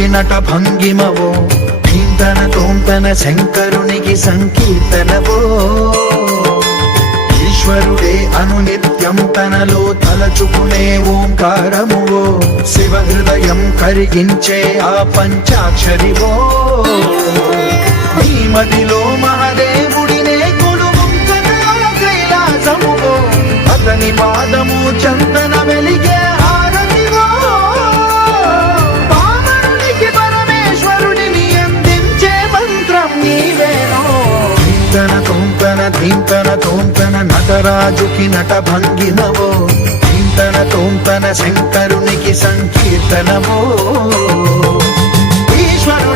నటరాజుకి నట భంగిమవో ధీంతన తోంతన శంకరునికి సంకీర్తనవో ఈశ్వరుడే అనునిత్యం తనలో తలచుకునే ఓంకారమువో శివ హృదయం కరిగించే ఆ పంచాక్షరివో నీ మదిలో మహాదేవుడినే కొలువుంచగా కైలాసమువో అతని పాదము చందన వెలిగే హారతివో పామరునికి పరమేశ్వరుడిని అందించే మంత్రం నీవేనో ధీంతన తోంతన ధీంతన తోంతన నటరాజుకి నట భంగిమవో ధీంతన తోంతన శంకరునికి సంకీర్తనవో ఈశ్వరుడే